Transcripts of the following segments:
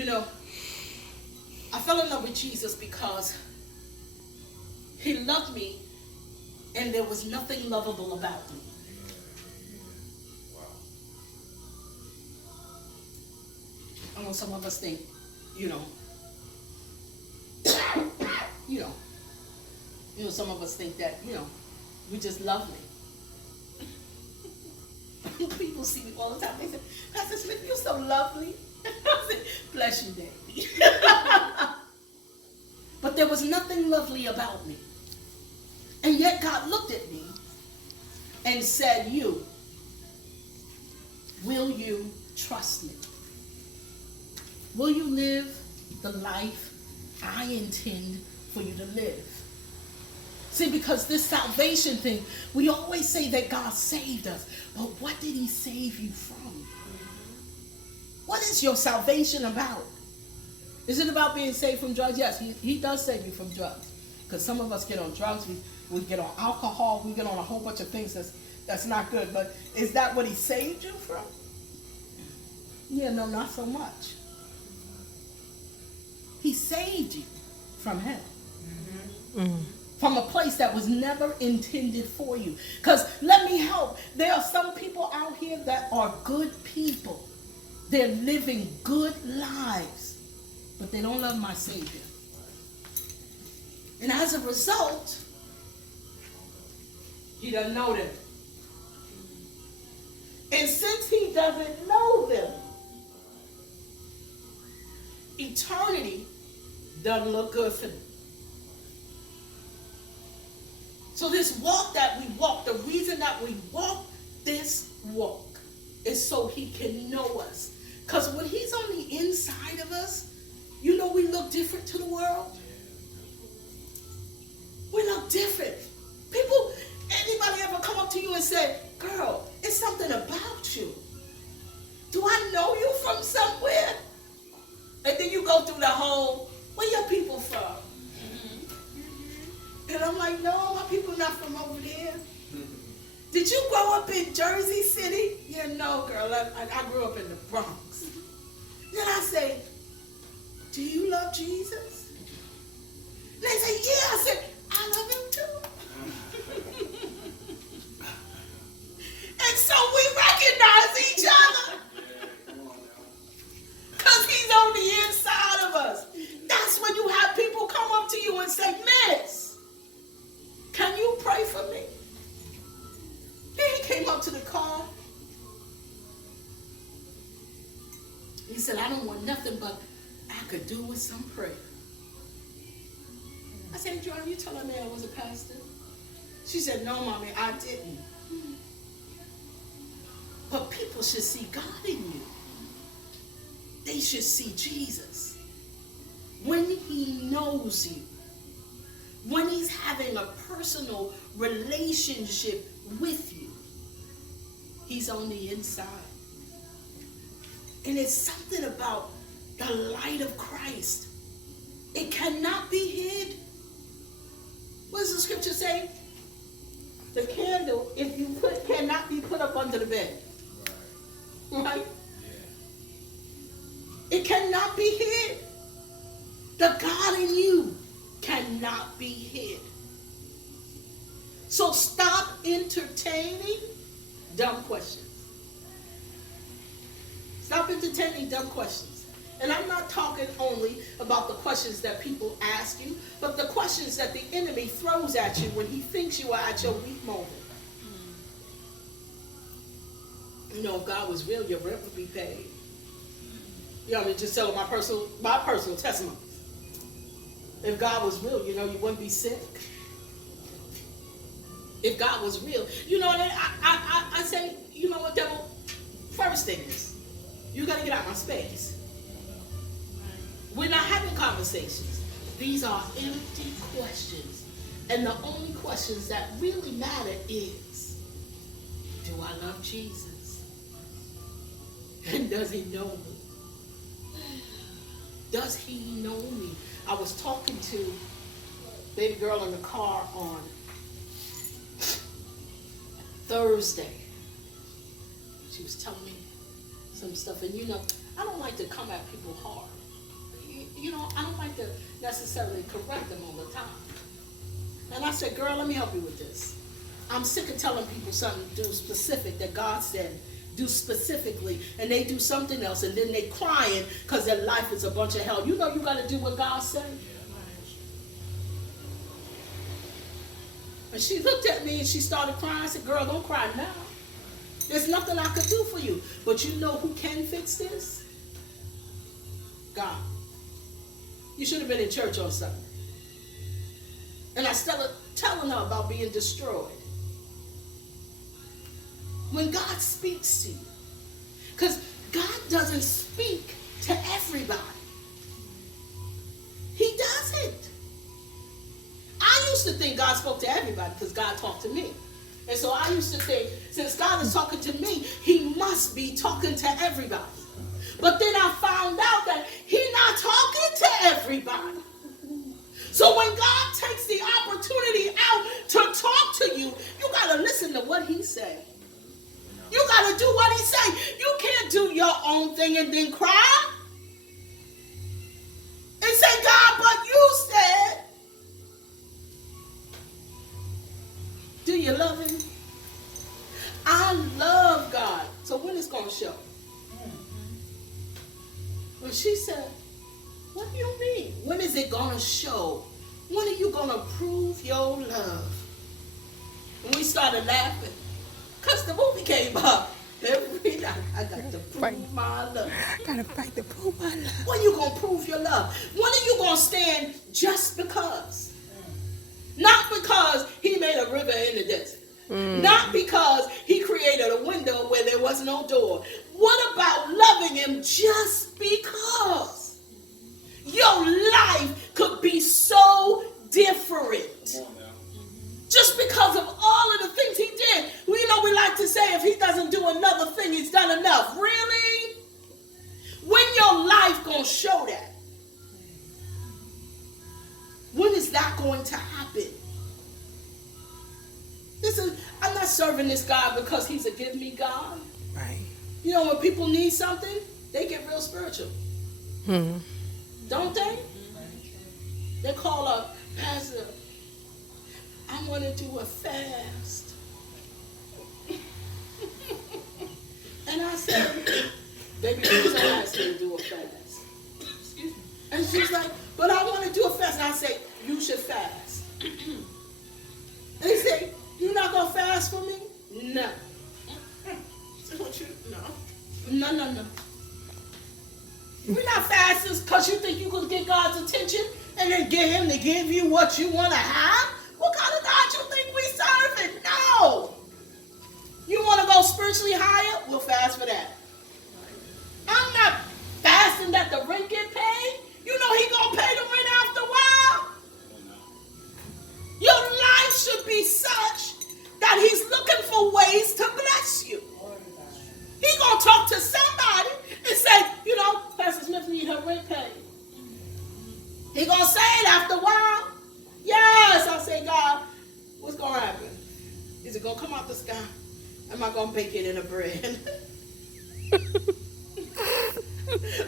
You know, I fell in love with Jesus because he loved me and there was nothing lovable about me. I know some of us think, you know, you know, some of us think that, you just love me. People see me all the time. They say, Pastor Smith, you're so lovely. I said, bless you, Daddy. But there was nothing lovely about me. And yet God looked at me and said, will you trust me? Will you live the life I intend for you to live? See, because this salvation thing, we always say that God saved us. But what did he save you from? What is your salvation about? Is it about being saved from drugs? Yes, he does save you from drugs. Because some of us get on drugs, we get on alcohol, we get on a whole bunch of things that's not good. But is that what he saved you from? Yeah, no, not so much. He saved you from hell. From a place that was never intended for you. Because let me help. There are some people out here that are good people. They're living good lives. But they don't love my Savior. And as a result, he doesn't know them. And since he doesn't know them, eternity doesn't look good for them. So this walk that we walk, the reason that we walk this walk is so he can know us. Because when he's on the inside of us, we look different to the world. We look different. Anybody ever come up to you and say, girl, it's something about you. Do I know you from somewhere? And then you go through the whole, where your people from? And I'm like, no, my people not from over there. Did you grow up in Jersey City? Yeah, no, girl, I grew up in the Bronx. Then I say, do you love Jesus? And they say, yeah. I said, I love him too. And so we recognize each other. Because he's on the inside of us. That's when you have people come up to you and say, Miss, can you pray for me? Then he came up to the car. He said, I don't want nothing but I could do with some prayer. I said, Joanna, you telling me I was a pastor? She said, no, Mommy, I didn't. But people should see God in you. They should see Jesus. When he knows you, when he's having a personal relationship with you, he's on the inside. And it's something about the light of Christ. It cannot be hid. What does the scripture say? The candle, if you put, cannot be put up under the bed. Right? It cannot be hid. The God in you cannot be hid. So stop entertaining dumb questions. Stop entertaining dumb questions. And I'm not talking only about the questions that people ask you, but the questions that the enemy throws at you when he thinks you are at your weak moment. If God was real, your rent would be paid. You know, I'm just telling my personal testimony. If God was real, you wouldn't be sick. If God was real, I say, you know what, devil? First thing is, you got to get out of my space. We're not having conversations. These are empty questions. And the only questions that really matter is, do I love Jesus? And does he know me? Does he know me? I was talking to baby girl in the car on Thursday. She was telling me some stuff. And I don't like to come at people hard. I don't like to necessarily correct them all the time. And I said, girl, let me help you with this. I'm sick of telling people something to do specific that God said do specifically, and they do something else, and then they crying because their life is a bunch of hell. You know you got to do what God said. And she looked at me and she started crying. I said, girl, don't cry now. There's nothing I could do for you. But you know who can fix this? God. You should have been in church on Sunday. And I started telling her about being destroyed. When God speaks to you, because God doesn't speak to everybody. He doesn't. I used to think God spoke to everybody because God talked to me. And so I used to think, since God is talking to me, he must be talking to everybody. But then I found out that he's not talking to everybody. So when God takes the opportunity out to talk to you, you got to listen to what he said. You got to do what he say. You can't do your own thing and then cry. And say, God, but you said. Do you love him? I love God. So when it's going to show? Well, she said, what do you mean? When is it going to show? When are you going to prove your love? And we started laughing. Because the movie came up. Every night I got to prove my love. I got to fight to prove my love. When are you going to prove your love? When are you going to stand just because? Not because he made a river in the desert. Not because he created a window where there was no door. What about loving him just because? Your life could be so different. Just because of all of the things he did. Well, we like to say if he doesn't do another thing, he's done enough. Really? When your life gonna show that? When is that going to happen? I'm not serving this God because he's a give me God. Right. When people need something, they get real spiritual. Don't they? They call up, Pastor, I want to do a fast. And I said, baby, please don't ask me to do a fast. Excuse me. And she's like, but I want to do a fast. And I say, you should fast. And he said, you're not going to fast for me? No. No. We're not fasting because you think you can get God's attention and then get him to give you what you want to have? What kind of God you think we serving? No. You want to go spiritually higher? We'll fast for that. I'm not fasting that the rent get paid. You know he going to pay the rent after a while. Your life should be such that he's looking for ways to bless you. He going to talk to somebody and say, Pastor Smith need her rent paid. He going to say it after a while. Yes, I say, God, what's going to happen? Is it going to come out the sky? Am I going to bake it in a bread?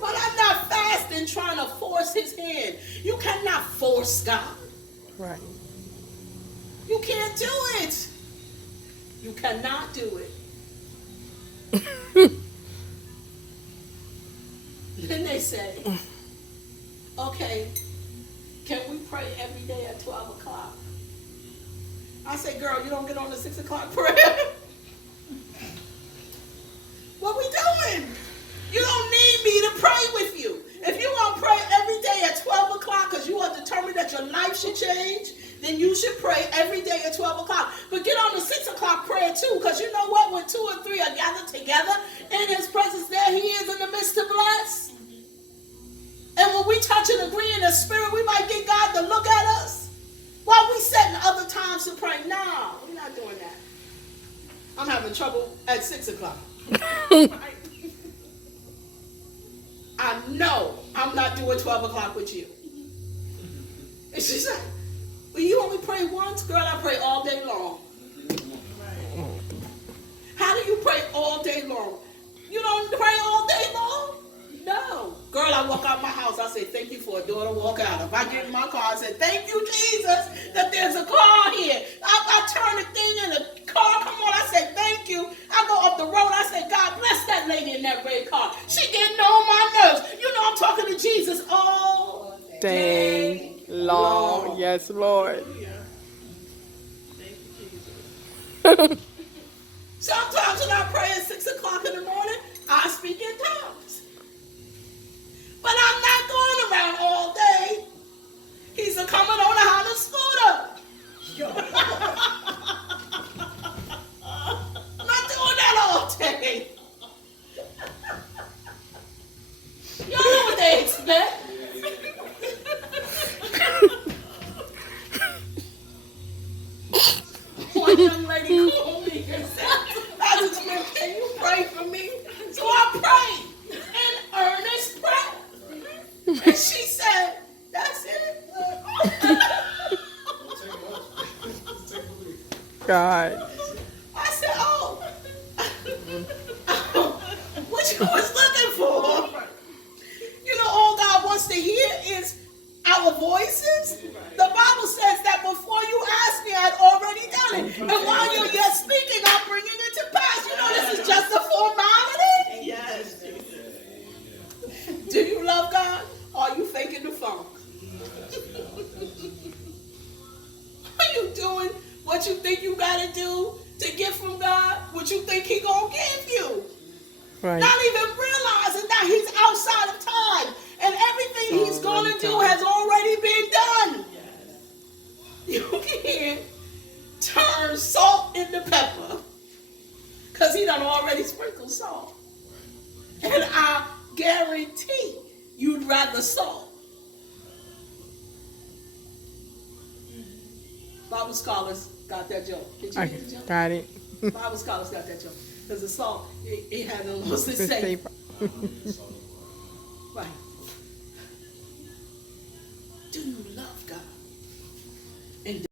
But I'm not fasting trying to force his hand. You cannot force God. Right. You can't do it. You cannot do it. Then they say, okay, can we pray every day at 12 o'clock? I say, girl, you don't get on the 6 o'clock prayer? What we doing? You don't need me to pray with you. If you want to pray every day at 12 o'clock because you are determined that your life should change, then you should pray every day at 12 o'clock. But get on the 6 o'clock prayer too, because you know what? When 2 or 3 are gathered together in his presence, there he is in the midst to bless. And when we touch and agree in the spirit, we might get God to look at us. While we setting other times to pray. No, we're not doing that. I'm having trouble at 6 o'clock. I know I'm not doing 12 o'clock with you. And she's like, well, you only pray once? Girl, I pray all day long. How do you pray all day long? You don't pray all day long? No. Girl, girl, I walk out my house, I say, thank you for a door to walk out. If I get in my car, I say, thank you, Jesus, that there's a car here. I turn the thing and the car come on, I say, thank you. I go up the road, I say, God bless that lady in that red car. She getting on my nerves. You know I'm talking to Jesus all Day long. Yes, Lord. Sometimes when I pray at 6 o'clock in the morning, I speak in tongues. But I'm not going around all day. He's a coming on a Honda scooter. I'm not doing that all day. Y'all know what they expect. One young lady called me and said, Pastor Smith, can you pray for me? So I prayed in earnest prayer. And she said, that's it? God. I said, oh, what you was looking for? You know, all God wants to hear is our voices. The Bible says that before you ask me, I had already done it. And while you're yet speaking, I'm bringing it to pass. You know, this is just a formality. Yes. Do you love God? Or are you faking the funk? Are you doing what you think you got to do to get from God? What you think He gonna give you? Right. Not even realizing that He's outside of time. And everything He's going to do has already been done. You can't turn salt into pepper because He done already sprinkled salt. And I guarantee you'd rather salt. Bible scholars got that joke. Did you I get the joke? got it. Bible scholars got that joke. Because the salt, it had almost the same. Right. Do you love God? And